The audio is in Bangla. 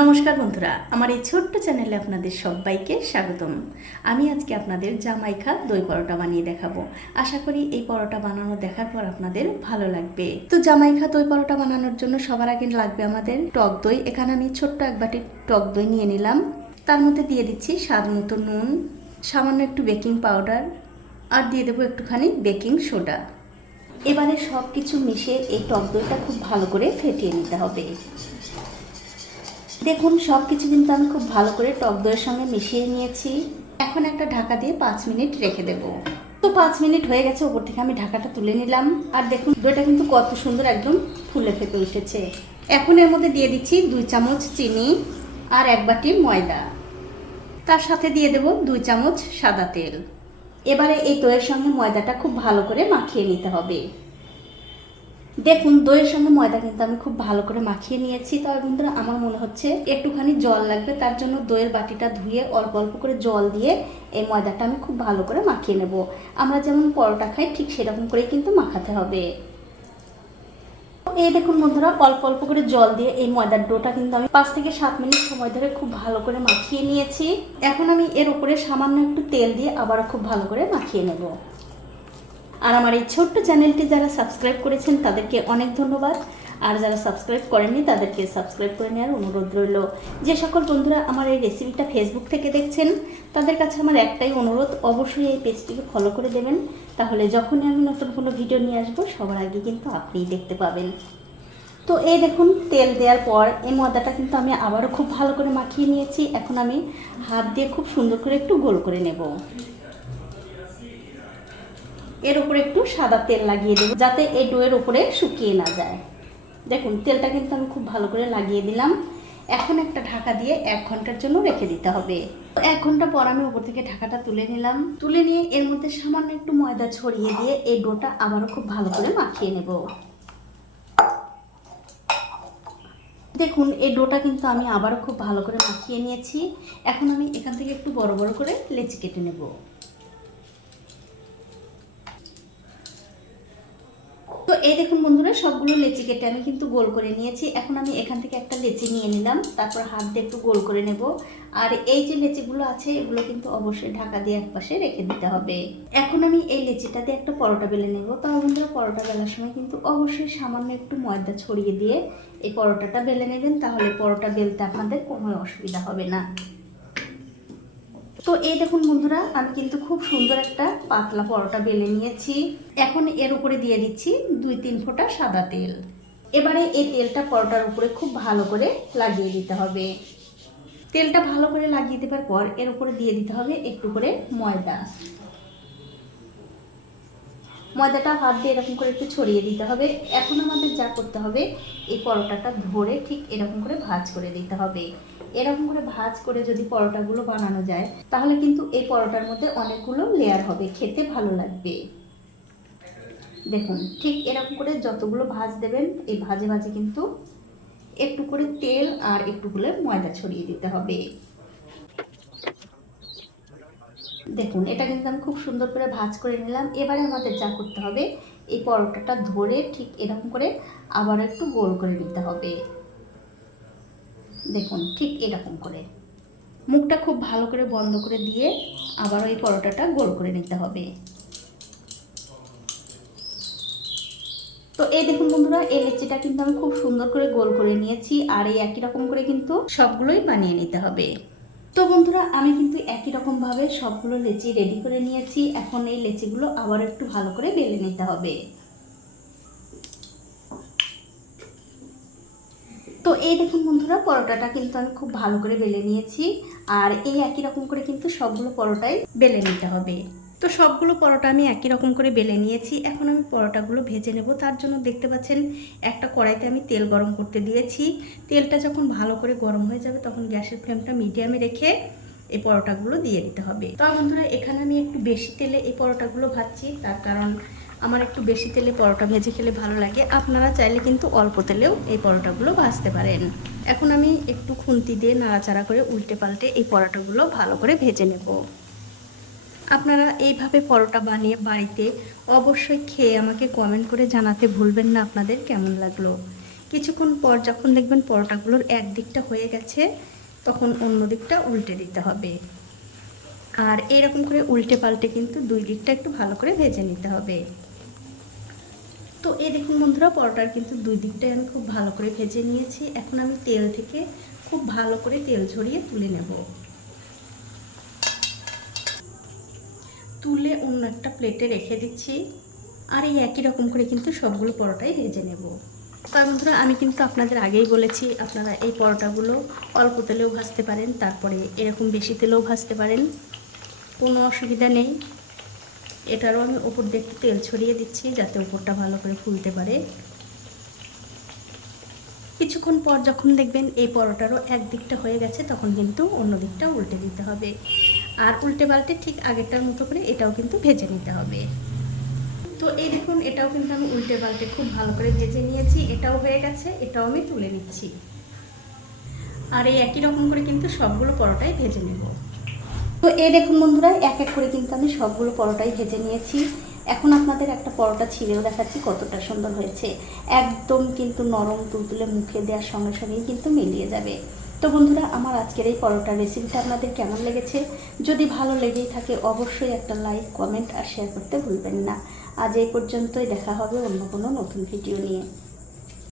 নমস্কার বন্ধুরা, আমার এই ছোট্ট চ্যানেলে আপনাদের সবাইকে স্বাগতম। আমি আজকে আপনাদের জামাইখা দই পরোটা বানিয়ে দেখাবো। আশা করি এই পরোটা বানানো দেখার পর আপনাদের ভালো লাগবে। তো জামাইখা দই পরোটা বানানোর জন্য সবার আগে লাগবে আমাদের টক দই। এখানে আমি ছোট্ট এক বাটি টক দই নিয়ে নিলাম। তার মধ্যে দিয়ে দিচ্ছি স্বাদ মতো নুন, সামান্য একটু বেকিং পাউডার, আর দিয়ে দেবো একটুখানি বেকিং সোডা। এবারে সব কিছু মিশিয়ে এই টক দইটা খুব ভালো করে ফেটিয়ে নিতে হবে। দেখুন সব কিছু কিন্তু আমি খুব ভালো করে টক দইয়ের সঙ্গে মিশিয়ে নিয়েছি। এখন একটা ঢাকা দিয়ে পাঁচ মিনিট রেখে দেব। তো পাঁচ মিনিট হয়ে গেছে, ওপর থেকে আমি ঢাকাটা তুলে নিলাম। আর দেখুন, দইটা কিন্তু কত সুন্দর একদম ফুলে ফেপে উঠেছে। এখন এর মধ্যে দিয়ে দিচ্ছি দুই চামচ চিনি আর এক বাটি ময়দা। তার সাথে দিয়ে দেব দুই চামচ সাদা তেল। এবারে এই দইয়ের সঙ্গে ময়দাটা খুব ভালো করে মাখিয়ে নিতে হবে। দেখুন, দইয়ের সঙ্গে ময়দা কিন্তু আমি খুব ভালো করে মাখিয়ে নিয়েছি। তবে বন্ধুরা, আমার মনে হচ্ছে একটুখানি জল লাগবে, তার জন্য দইয়ের বাটিটা ধুয়ে অল্প অল্প করে জল দিয়ে এই ময়দাটা আমি খুব ভালো করে মাখিয়ে নেব। আমরা যেমন পরোটা খাই, ঠিক সেরকম করে কিন্তু মাখাতে হবে। এই দেখুন বন্ধুরা, অল্প অল্প করে জল দিয়ে এই ময়দার ডোটা কিন্তু আমি পাঁচ থেকে সাত মিনিট সময় ধরে খুব ভালো করে মাখিয়ে নিয়েছি। এখন আমি এর উপরে সামান্য একটু তেল দিয়ে আবারও খুব ভালো করে মাখিয়ে নেব। আর আমার এই ছোট্ট চ্যানেলটি যারা সাবস্ক্রাইব করেছেন, তাদেরকে অনেক ধন্যবাদ। আর যারা সাবস্ক্রাইব করেননি, তাদেরকে সাবস্ক্রাইব করে নেওয়ার অনুরোধ রইল। যে সকল বন্ধুরা আমার এই রেসিপিটা ফেসবুক থেকে দেখছেন, তাদের কাছে আমার একটাই অনুরোধ, অবশ্যই এই পেজটিকে ফলো করে দেবেন। তাহলে যখনই আমি নতুন কোনো ভিডিও নিয়ে আসব, সবার আগে কিন্তু আপনিই দেখতে পাবেন। তো এই দেখুন, তেল দেওয়ার পর এই ময়দাটা কিন্তু আমি আবারও খুব ভালো করে মাখিয়ে নিয়েছি। এখন আমি হাত দিয়ে খুব সুন্দর করে একটু গোল করে নেব। এর উপরে একটু সাদা তেল লাগিয়ে দেবো, যাতে এই ডোয়ের উপরে শুকিয়ে না যায়। দেখুন, তেলটা কিন্তু আমি খুব ভালো করে লাগিয়ে দিলাম। এখন একটা ঢাকা দিয়ে এক ঘণ্টার জন্য রেখে দিতে হবে। এক ঘণ্টা পর আমি উপর থেকে ঢাকাটা তুলে নিলাম। তুলে নিয়ে এর মধ্যে সামান্য একটু ময়দা ছড়িয়ে দিয়ে এই ডোটা আবারও খুব ভালো করে মাখিয়ে নেব। দেখুন, এই ডোটা কিন্তু আমি আবারও খুব ভালো করে মাখিয়ে নিয়েছি। এখন আমি এখান থেকে একটু বড় বড় করে লেচি কেটে নেব তো এই দেখুন বন্ধুরা, সবগুলো লেচি কেটে আমি কিন্তু গোল করে নিয়েছি। এখন আমি এখান থেকে একটা লেচি নিয়ে নিলাম, তারপর হাত দিয়ে একটু গোল করে নেব। আর এই যে লেচিগুলো আছে, এগুলো কিন্তু অবশ্যই ঢাকা দিয়ে একপাশে রেখে দিতে হবে। এখন আমি এই লেচিটা দিয়ে একটা পরোটা বেলে নেব। তবে বন্ধুরা, পরোটা বেলার সময় কিন্তু অবশ্যই সামান্য একটু ময়দা ছড়িয়ে দিয়ে এই পরোটাটা বেলে নেবেন, তাহলে পরোটা বেলতে আপনাদের কোনো অসুবিধা হবে না। তো এই দেখুন বন্ধুরা, আমি কিন্তু খুব সুন্দর একটা পাতলা পরোটা বেলে নিয়েছি। এখন এর উপরে দিয়ে দিচ্ছি দুই তিন ফোঁটা সাদা তেল। এবারে এই তেলটা পরোটার উপরে খুব ভালো করে লাগিয়ে দিতে হবে। তেলটা ভালো করে লাগিয়ে দেবার পর এর উপরে দিয়ে দিতে হবে একটু করে ময়দা। ময়দাটা হাত দিয়ে এরকম করে একটু ছড়িয়ে দিতে হবে। এখন আমাদের যা করতে হবে, এই পরোটাটা ধরে ঠিক এরকম করে ভাজ করে দিতে হবে। এরকম করে ভাজ করে যদি পরোটাগুলো বানানো যায়, তাহলে কিন্তু এই পরোটার মধ্যে অনেকগুলো লেয়ার হবে। খেতে ভালো লাগবে। দেখুন, ঠিক এরকম করে যতগুলো ভাজ দেবেন, এই ভাজে ভাজে কিন্তু একটু করে তেল আর একটু করে ময়দা ছড়িয়ে দিতে হবে। দেখুন, এটা কিন্তু আমি খুব সুন্দর করে ভাজ করে নিলাম। এবারে আমাদের যা করতে হবে, এই পরোটাটা ধরে ঠিক এরকম করে আবার একটু গোল করে নিতে হবে। দেখুন, ঠিক এরকম করে। মুখটা খুব ভালো করে বন্ধ করে দিয়ে আবার ওই পরোটাটা গোল করে নিতে হবে। তো এই দেখুন বন্ধুরা, এই লেচিটা কিন্তু আমি খুব সুন্দর করে গোল করে নিয়েছি আর এই একই রকম করে কিন্তু সবগুলোই বানিয়ে নিতে হবে। তো বন্ধুরা, আমি কিন্তু একই রকমভাবে সবগুলো লেচি রেডি করে নিয়েছি। এখন এই লেচিগুলো আবার একটু ভালো করে বেলে নিতে হবে। তো এই দেখুন বন্ধুরা, পরোটাটা কিন্তু আমি খুব ভালো করে বেলে নিয়েছি। আর এই একই রকম করে কিন্তু সবগুলো পরোটাই বেলে নিতে হবে। তো সবগুলো পরোটা আমি একই রকম করে বেলে নিয়েছি। এখন আমি পরোটাগুলো ভেজে নেব। তার জন্য দেখতে পাচ্ছেন, একটা কড়াইতে আমি তেল গরম করতে দিয়েছি। তেলটা যখন ভালো করে গরম হয়ে যাবে, তখন গ্যাসের ফ্লেমটা মিডিয়ামে রেখে এই পরোটাগুলো দিয়ে দিতে হবে। তো বন্ধুরা, এখানে আমি একটু বেশি তেলে এই পরোটাগুলো ভাজছি। তার কারণ আমার একটু বেশি তেলে পরোটা ভেজে খেলে ভালো লাগে। আপনারা চাইলে কিন্তু অল্প তেলেও এই পরোটাগুলো ভাজতে পারেন। এখন আমি একটু খুন্তি দিয়ে নাড়াচাড়া করে উল্টে পাল্টে এই পরোটাগুলো ভালো করে ভেজে নেব। আপনারা এইভাবে পরোটা বানিয়ে বাড়িতে অবশ্যই খেয়ে আমাকে কমেন্ট করে জানাতে ভুলবেন না আপনাদের কেমন লাগল। কিছুক্ষণ পর যখন দেখবেন পরোটাগুলোর এক দিকটা হয়ে গেছে, তখন অন্য দিকটা উল্টে দিতে হবে। আর এরকম করে উল্টে পাল্টে কিন্তু দুই দিকটা একটু ভালো করে ভেজে নিতে হবে। তো এই দেখুন বন্ধুরা, পরোটার কিন্তু দুই দিকটাই আমি খুব ভালো করে ভেজে নিয়েছি। এখন আমি তেল থেকে খুব ভালো করে তেল ঝরিয়ে তুলে নেব। তুলে অন্য একটা প্লেটে রেখে দিচ্ছি। আর এই একই রকম করে কিন্তু সবগুলো পরোটাই ভেজে নেব। তার বন্ধুরা, আমি কিন্তু আপনাদের আগেই বলেছি, আপনারা এই পরোটাগুলো অল্প তেলেও ভাজতে পারেন, তারপরে এরকম বেশি তেলেও ভাজতে পারেন। কোনো অসুবিধা নেই। এটারও আমি ওপর দিয়ে একটু তেল ছড়িয়ে দিচ্ছি যাতে ওপরটা ভালো করে ফুলতে পারে। কিছুক্ষণ পর যখন দেখবেন এই পরোটারও একদিকটা হয়ে গেছে, তখন কিন্তু অন্য দিকটা উল্টে দিতে হবে। আর উল্টে পাল্টে ঠিক আগেরটার মতো করে এটাও কিন্তু ভেজে নিতে হবে। তো এই দেখুন, এটাও কিন্তু আমি উল্টে পাল্টে খুব ভালো করে ভেজে নিয়েছি, এটাও হয়ে গেছে, এটাও আমি তুলে নিচ্ছি। আর এই একই রকম করে কিন্তু সবগুলো পরোটাই ভেজে নেব। তো এই দেখুন বন্ধুরা, এক এক করে কিন্তু আমি সবগুলো পরোটাই ভেজে নিয়েছি। এখন আপনাদের একটা পরোটা ছিঁড়েও দেখাচ্ছি কতটা সুন্দর হয়েছে। একদম কিন্তু নরম তুলতুলে মুখে দেওয়ার সঙ্গে সঙ্গেই কিন্তু মিলিয়ে যাবে। তো বন্ধুরা, আমার আজকের এই পরোটার রেসিপিটা আপনাদের কেমন লেগেছে? যদি ভালো লেগেই থাকে, অবশ্যই একটা লাইক কমেন্ট আর শেয়ার করতে ভুলবেন না। আজ এই পর্যন্তই, দেখা হবে অন্য কোনো নতুন ভিডিও নিয়ে।